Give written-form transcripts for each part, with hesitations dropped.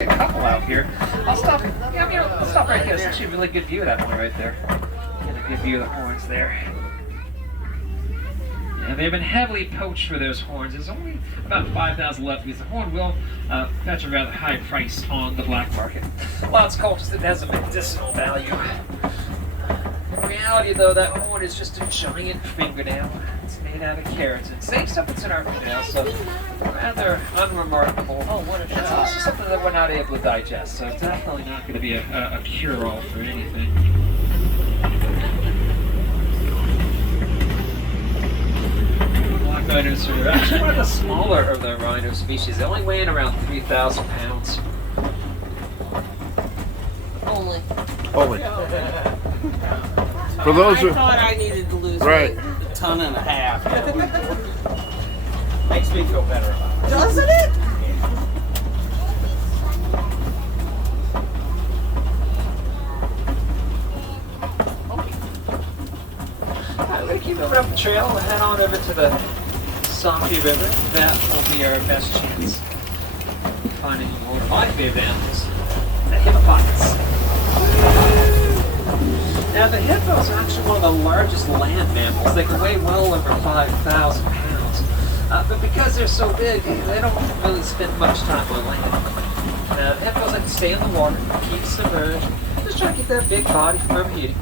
A couple out here. I'll stop. I'll stop right here. It's actually a really good view of that one right there. Get a good view of the horns there. Yeah, they've been heavily poached for those horns. There's only about 5,000 left because the horn will fetch a rather high price on the black market. Lots of cultures that has a medicinal value. In reality, though, that horn is just a giant fingernail. It's made out of keratin. Same stuff that's in our fingernails, so rather unremarkable. Oh, what a It's shock. also something that we're not able to digest, so it's definitely not going to be a cure-all for anything. Black rhinos are actually one of the smaller of the rhino species. They only weigh in around 3,000 pounds. Only. Holy. For those I who, thought I needed to lose Right. weight, a ton and a half. Makes me feel better about it. Doesn't it? We're going to keep moving up the trail and head on over to the Safi River. That will be our best chance of finding one of my favorite animals, the hippopotamus. Now, the hippos are actually one of the largest land mammals. They can weigh well over 5,000 pounds. But because they're so big, they don't really spend much time on land. The hippos like to stay in the water, keep submerged, just try to keep that big body from overheating.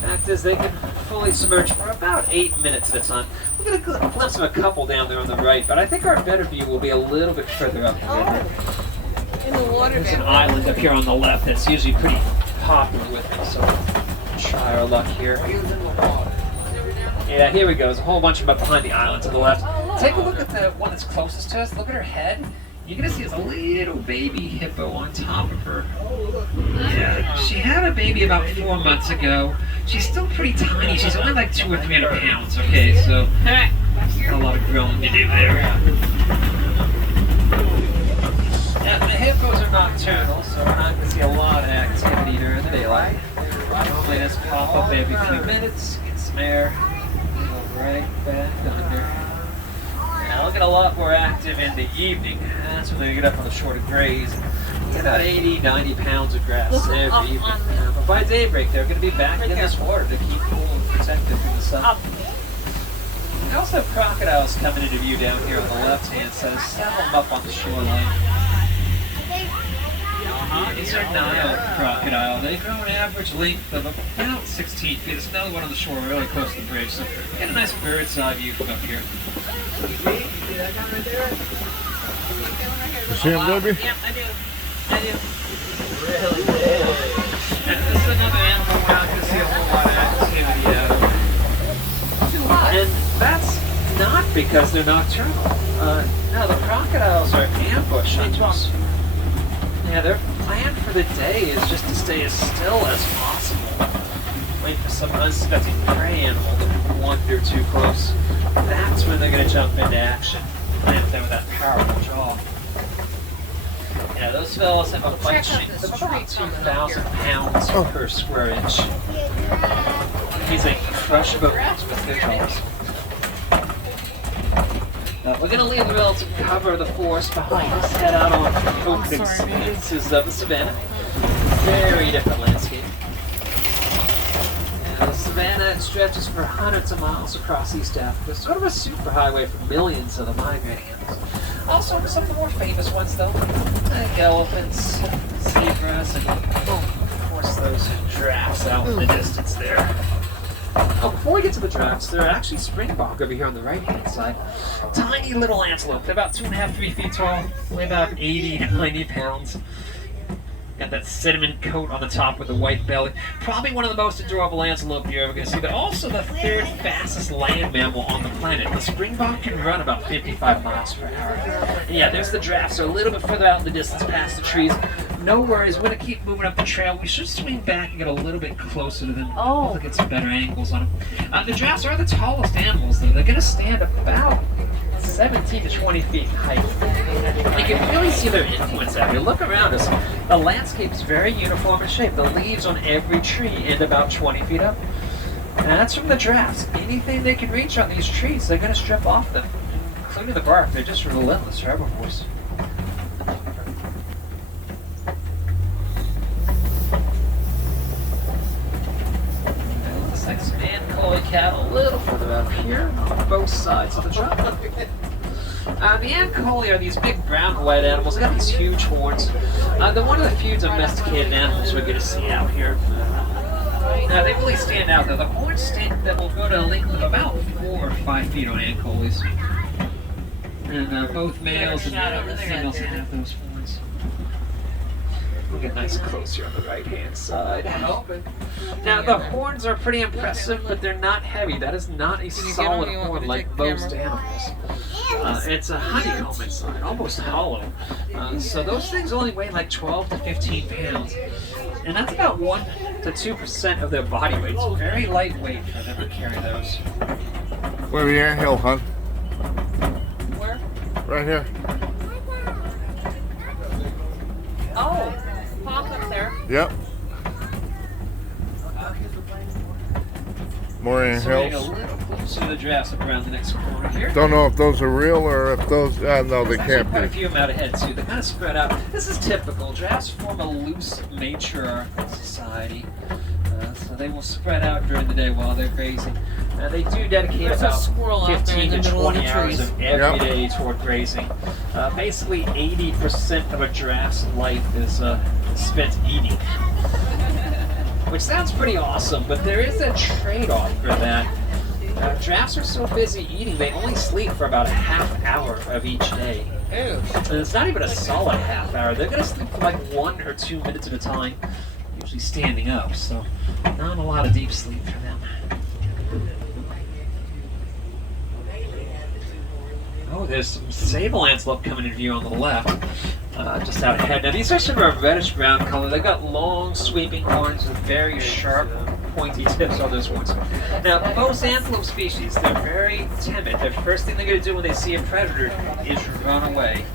Fact is, they can fully submerge for about 8 minutes at a time. We're going to glimpse of a couple down there on the right, but I think our better view will be a little bit further up the river. In the water There's an down. island up here on the left that's usually pretty popular with them, so try our luck here. Yeah, here we go. There's a whole bunch of them up behind the island to the left. Take a look at the one that's closest to us. Look at her head. You're going to see there's a little baby hippo on top of her. Yeah, she had a baby about 4 months ago. She's still pretty tiny. She's only like 200 or 300 pounds, okay? So, a lot of growing to do there. Yeah, the hippos are nocturnal, so we're not going to see a lot of activity during the daylight. Normally just pop up every few minutes, get some air, go right back under. Now they'll get a lot more active in the evening. That's when they get up on the shore to graze. Get about 80, 90 pounds of grass every evening. But by daybreak, they're going to be back in this water to keep cool and protected from the sun. We also have crocodiles coming into view down here on the left-hand side. Several of them up on the shoreline. These are Nile crocodile. They grow an average length of about 16 feet. There's another one on the shore really close to the bridge, so get a nice bird's eye view from up here. See that guy right there? you see him, Debbie? Yep, I do. I do. Really big. And this is another animal we're not going to see a whole lot of activity out of. Too hot. And that's not because they're nocturnal. No, the crocodiles are ambush hunters. Yeah, their plan for the day is just to stay as still as possible. Wait for some unsuspecting prey animal to wander too close. That's when they're going to jump into action. Plant them with that powerful jaw. Yeah, those fellas have a bite strength of about 2,000 pounds per square inch. He's a crush bones with their jaws. We're going to leave the relative cover of the forest behind us, head out on the open expanses of the savannah. Very different landscape. The savannah stretches for hundreds of miles across East Africa, sort of a superhighway for millions of the migrating animals. Also, some of the more famous ones, though, like elephants, zebras, and, of course, those giraffes out in the distance there. Oh, before we get to the giraffes, there are actually Springbok over here on the right-hand side. Tiny little antelope. They're about 2.5, 3 feet tall, weigh about 80 to 90 pounds. Got that cinnamon coat on the top with the white belly. Probably one of the most adorable antelope you're ever going to see, but also the third fastest land mammal on the planet. The Springbok can run about 55 miles per hour. And yeah, there's the giraffes. They're a little bit further out in the distance past the trees. No worries, we're going to keep moving up the trail. We should swing back and get a little bit closer to them. Hopefully get some better angles on them. The giraffes are the tallest animals, though. They're going to stand about 17 to 20 feet in height. You can really see their influence out here. Look around us. The landscape is very uniform in shape. The leaves on every tree end about 20 feet up. And that's from the giraffes. Anything they can reach on these trees, they're going to strip off them, including the bark. They're just relentless herbivores. cattle a little further out here on both sides of the truck. The Ankoli are these big brown and white animals. They got these huge horns. They're one of the few domesticated animals we're going to see out here. They really stand out though. The horns stand that will go to a length of about 4 or 5 feet on Ankolis. And both males and females have those horns. We'll get nice and close here on the right-hand side. Now the horns are pretty impressive, but they're not heavy. That is not a solid horn like most animals. It's a honeycomb inside, almost hollow. So those things only weigh like 12 to 15 pounds. And that's about 1 to 2% of their body weight. It's very lightweight for them to carry those. Where the anthill, hon? Where? Right here. Oh, Pop's up there. Yep. More So we're going to anthills. go a little closer to the giraffes up around the next corner here. Don't know if those are real or if those. No, they There's can't quite a be. few of them out ahead too. They're kind of spread out. This is typical. Giraffes form a loose matriarchal society. So they will spread out during the day while they're grazing. They do dedicate There's a about squirrel out there in 15 the to middle of 20 the hours trees. of every day toward grazing. Basically 80% of a giraffe's life is spent eating. Which sounds pretty awesome, but there is a trade-off for that. Giraffes are so busy eating, they only sleep for about a half hour of each day. And it's not even a solid half hour. They're going to sleep for like 1 or 2 minutes at a time, usually standing up, so not a lot of deep sleep for them. Oh, there's some Sable Antelope coming in view on the left, just out ahead. Now these are sort of a reddish-brown color. They've got long, sweeping horns with very sharp, pointy tips on those horns. Now, most antelope species, they're very timid. The first thing they're going to do when they see a predator is run away.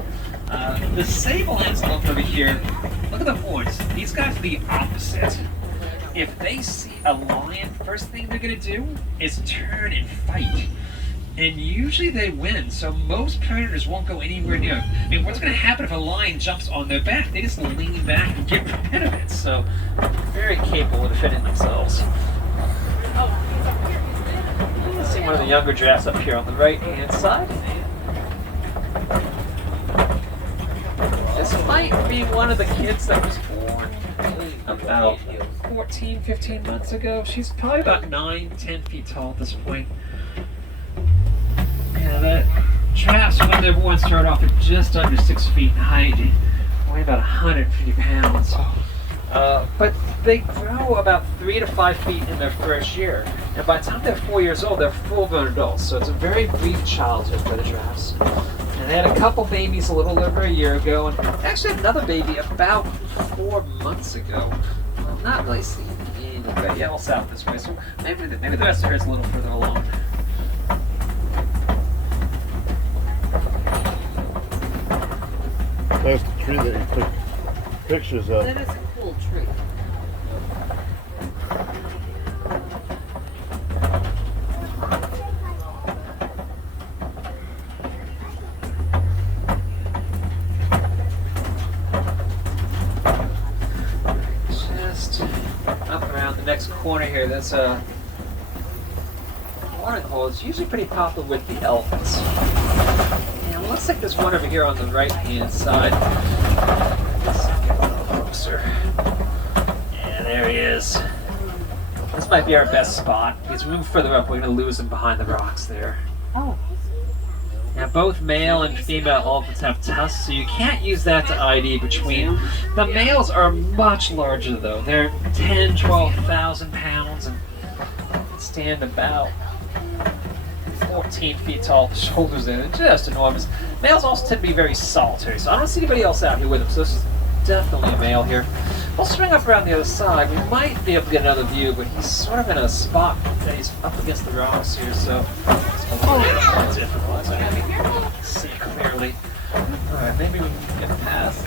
The Sable Antelope over here, look at the horns. These guys are the opposite. If they see a lion, first thing they're going to do is turn and fight. And usually they win, so most predators won't go anywhere near them. I mean, what's going to happen if a lion jumps on their back? They just lean back and get rid of it. So, very capable of defending themselves. Let's see one of the younger giraffes up here on the right-hand side. This might be one of the kids that was born about 14, 15 months ago. She's probably about 9, 10 feet tall at this point. Yeah, the giraffes, when they're born, start off at just under 6 feet in height, weigh about 150 pounds. But they grow about 3 to 5 feet in their first year, and by the time they're 4 years old, they're full-grown adults. So it's a very brief childhood for the giraffes. And they had a couple babies a little over a year ago, and actually had another baby about 4 months ago. I'm not really seeing anybody else out this way, so maybe the rest of her is a little further along. That's the tree that you took pictures of. That is a cool tree. Just up around the next corner here, there's a water hole. It's usually pretty popular with the elephants. And it looks like there's one over here on the right-hand side. Let's get a little closer. Yeah, there he is. This might be our best spot, because we move further up, we're going to lose him behind the rocks there. Oh. Now, both male and female elephants have tusks, so you can't use that to ID between. The males are much larger, though. They're 10, 12,000 pounds and stand about 14 feet tall. The shoulders there, they're just enormous. Males also tend to be very solitary, so I don't see anybody else out here with them, so this is definitely a male here. We'll swing up around the other side. We might be able to get another view, but he's sort of in a spot that he's up against the rocks here, so it's a little bit more difficult to see clearly. Alright, maybe we can get past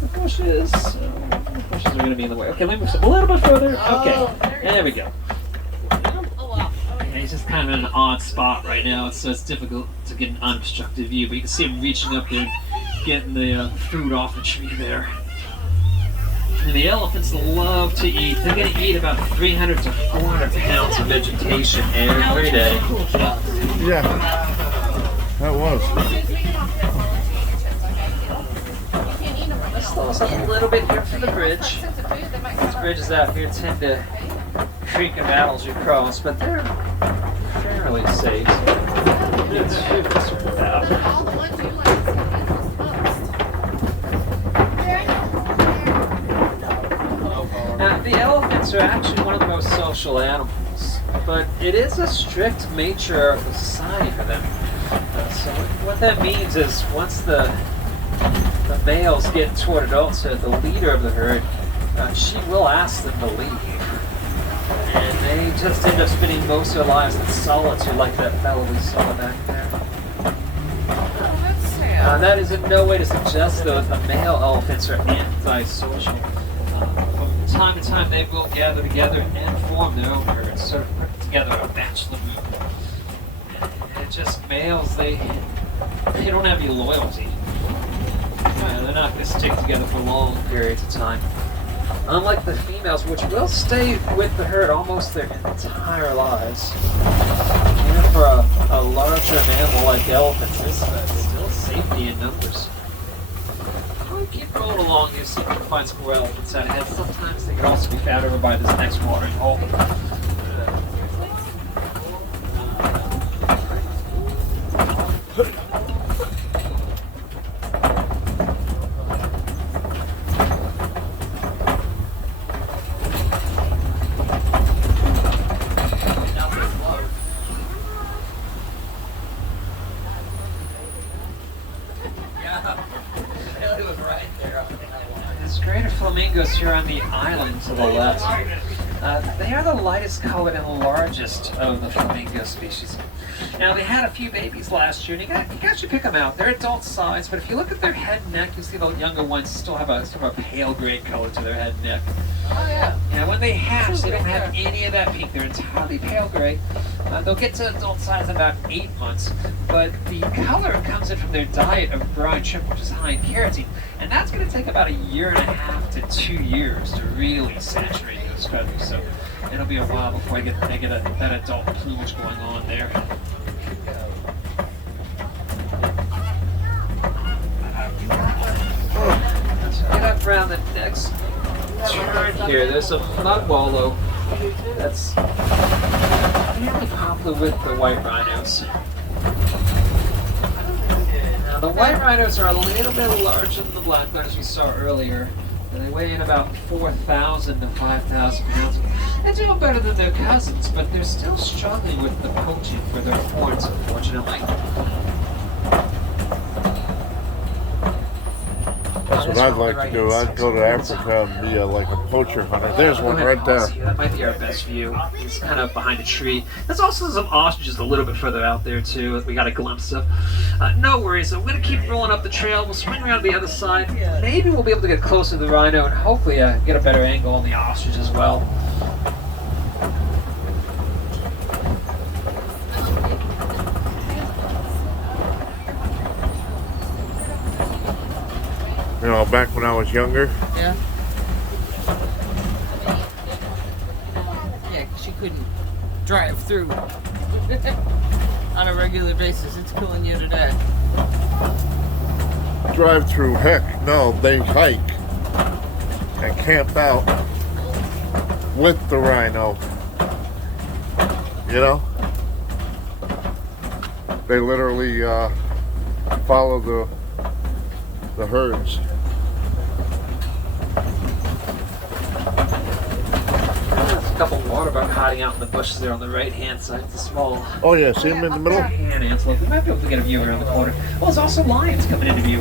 the bushes. The bushes are going to be in the way. Okay, let me move a little bit further. Okay, there we go. Oh, wow. And he's just kind of in an odd spot right now, so it's difficult to get an unobstructed view, but you can see him reaching up there and getting the fruit off the tree there. The elephants love to eat. They're going to eat about 300 to 400 pounds of vegetation every day. Yeah, that was. Let's slow us up a little bit here for the bridge. These bridges out here tend to creak and rattle as you cross, but they're fairly safe. It's Now, the elephants are actually one of the most social animals, but it is a strict matriarchal society for them. So what that means is once the males get toward adulthood, the leader of the herd, she will ask them to leave. And they just end up spending most of their lives in solitude, like that fellow we saw back there. That is in no way to suggest, though, that the male elephants are antisocial. From time to time, they will gather together and form their own herds, sort of put together a bachelor movement. And just males, they don't have any loyalty. They're not going to stick together for long periods of time. Unlike the females, which will stay with the herd almost their entire lives. Even for a larger mammal like elephants, there's still safety in numbers. We'll keep rolling along here, see if we can find some more elephants out ahead. Sometimes they can also be found over by this next watering hole. There's greater flamingos here on the island to the left. They are the lightest colored and largest of the flamingo species. Now, they had a few babies last year, and you can actually pick them out. They're adult size, but if you look at their head and neck, you see the younger ones still have a sort of a pale gray color to their head and neck. Oh, yeah. Now, when they hatch, they don't have any of that pink. They're entirely pale gray. They'll get to adult size in about 8 months, but the color comes in from their diet of brine shrimp, which is high in keratin, and that's going to take about 1.5 to 2 years to really saturate those feathers. So it'll be a while before they get that adult plumage going on there. Get up around the next turn here. There's a mud wallow that's fairly popular with the white rhinos. Now, the white rhinos are a little bit larger than the black rhinos we saw earlier. They weigh in about 4,000 to 5,000 pounds. They're doing better than their cousins, but they're still struggling with the poaching for their horns, unfortunately. That's what I'd like to do. I'd go to Africa and be like a poacher hunter. There's one right there. That might be our best view. It's kind of behind a tree. There's also some ostriches a little bit further out there too that we got a glimpse of. No worries. I'm going to keep rolling up the trail. We'll swing around the other side. Maybe we'll be able to get closer to the rhino and hopefully get a better angle on the ostrich as well. You know, back when I was younger. Yeah. Yeah, 'cause she couldn't drive through on a regular basis. It's killing you today. Drive through, heck, no, they hike and camp out with the rhino. You know? They literally follow the herds. A couple waterbuck hiding out in the bushes there on the right-hand side. It's a small. Oh yeah, see them in the middle? Hand antelope. We might be able to get a view around the corner. Well, there's also lions coming into view.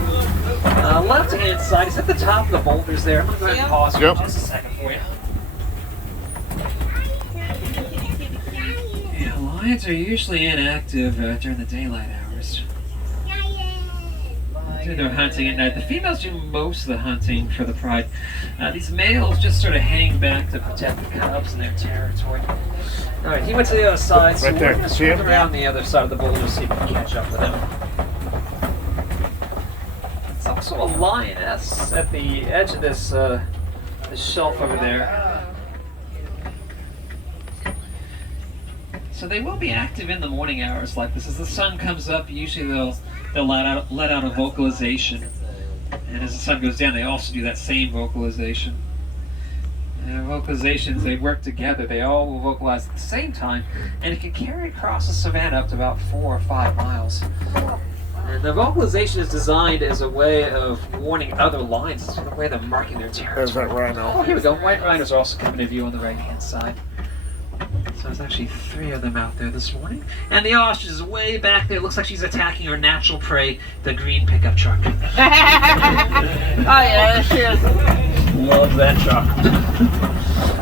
Left-hand side is at the top of the boulders there. I'm going to go ahead and pause for just a second for you. Yeah, lions are usually inactive during the daylight hours. Do their hunting at night. The females do most of the hunting for the pride. These males just sort of hang back to protect the cubs in their territory. All right, he went to the other side, so Right we're there. going to See swim him? around the other side of the boulder, see if we can catch up with him. There's also a lioness at the edge of this the shelf over there. So they will be active in the morning hours like this. As the sun comes up, usually they'll let out a vocalization. And as the sun goes down, they also do that same vocalization. And vocalizations, they work together. They all will vocalize at the same time, and it can carry across the savannah up to about 4 or 5 miles. And the vocalization is designed as a way of warning other lions. It's a way they're marking their territory. There's that rhino. Oh, here we go. White rhinos are also coming to view on the right-hand side. So there's actually 3 of them out there this morning. And the ostrich is way back there. It looks like she's attacking her natural prey, the green pickup truck. Oh yeah, she is. Love that truck.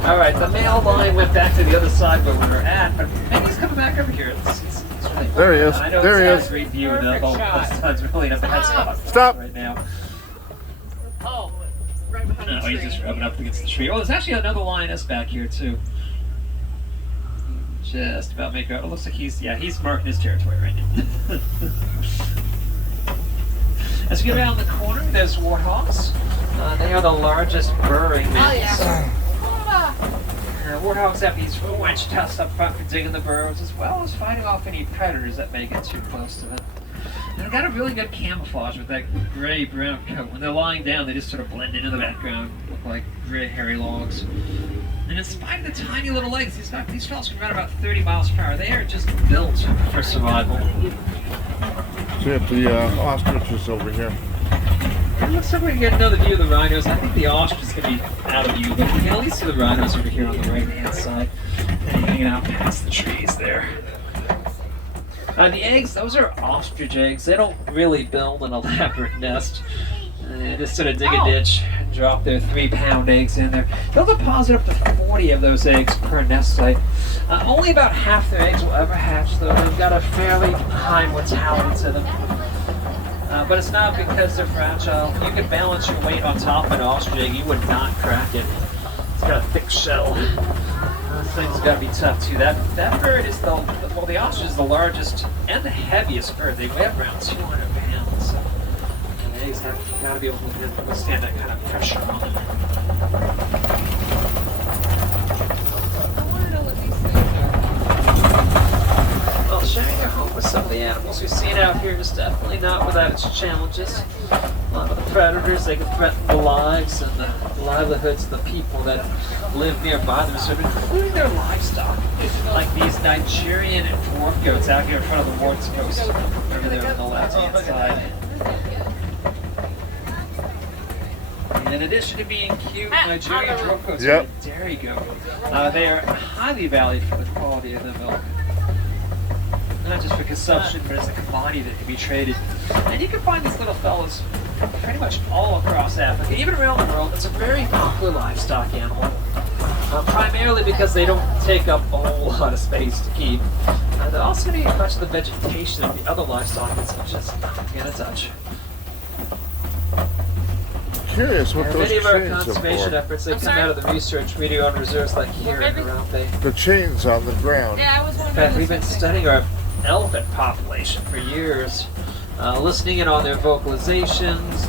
All right, the male lion went back to the other side where we were at, but maybe he's coming back over here. It's really There he is. I know There he it's not is. a great view of the sun's really in a bad spot Stop. right now. Oh, right behind the No, tree. he's just rubbing up against the tree. Oh, there's actually another lioness back here too. Just about make out. It looks like he's marking his territory right now. As we get around the corner, there's warthogs. They are the largest burrowing mammals. Warthogs have these wedge tusks up front for digging the burrows, as well as fighting off any predators that may get too close to them. And they've got a really good camouflage with that gray-brown coat. When they're lying down, they just sort of blend into the background, look like gray, hairy logs. And in spite of the tiny little legs, these fellas can run about 30 miles per hour. They are just built for survival. See if the ostrich is over here. It looks like we can get another view of the rhinos. I think the ostrich is going to be out of view, but we can at least see the rhinos over here on the right-hand side, hanging out past the trees there. The eggs, those are ostrich eggs. They don't really build an elaborate nest. They just sort of dig a ditch and drop their 3-pound eggs in there. They'll deposit up to 40 of those eggs per nest site. Only about half their eggs will ever hatch, though. They've got a fairly high mortality to them. But it's not because they're fragile. You can balance your weight on top of an ostrich egg. You would not crack it. It's got a thick shell. Those things got to be tough, too. That bird is the ostrich is the largest and the heaviest bird. They weigh around 200 pounds. So the eggs have got to be able to withstand that kind of pressure on them. Well, sharing your home with some of the animals we've seen out here is definitely not without its challenges. A lot of the predators, they can threaten the lives and the livelihoods of the people that live nearby them, so including their livestock, like these Nigerian and dwarf goats out here in front of the Warthogs over there on the left-hand side. And in addition to being cute, Nigerian dwarf goats are a dairy goat. They are highly valued for the quality of the milk. Not just for consumption, but as a commodity that can be traded. And you can find these little fellas pretty much all across Africa, even around the world. It's a very popular livestock animal, primarily because they don't take up a whole lot of space to keep. They also need much of the vegetation of the other livestock that's just not going to touch. Curious what those Many of our chains are conservation for. efforts, they come out of the research video on reserves like here in the Round Bay. The chains on the ground. Yeah, I was In wondering. fact, we've been studying our elephant population for years, listening in on their vocalizations,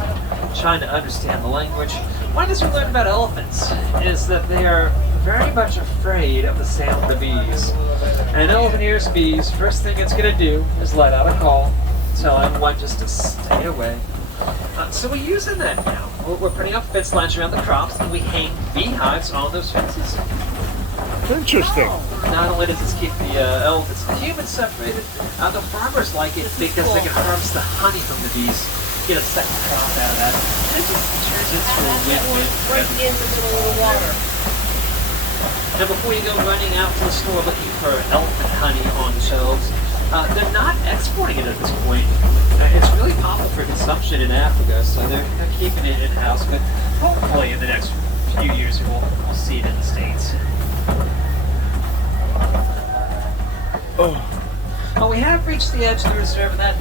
trying to understand the language. One thing we learned about elephants is that they are very much afraid of the sound of bees. And an elephant hears bees, first thing it's going to do is let out a call, tell everyone just to stay away. So we're using that now. We're putting up fence lines around the crops, and we hang beehives on those fences. Interesting. Not only does this keep the elephants and humans separated, the farmers like it because they can harvest the honey from the bees, get a second crop out of that. And it just turns into a win-win. Right in the middle of the water. And before you go running out to the store looking for elephant honey on the shelves, they're not exporting it at this point. It's really popular for consumption in Africa, so they're keeping it in-house, but hopefully in the next few years we'll see it in the States. Well, we have reached the edge of the reserve, and that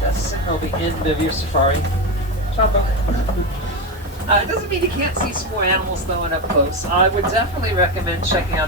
does signal the end of your safari. Chopper. It doesn't mean you can't see some more animals though and up close. I would definitely recommend checking out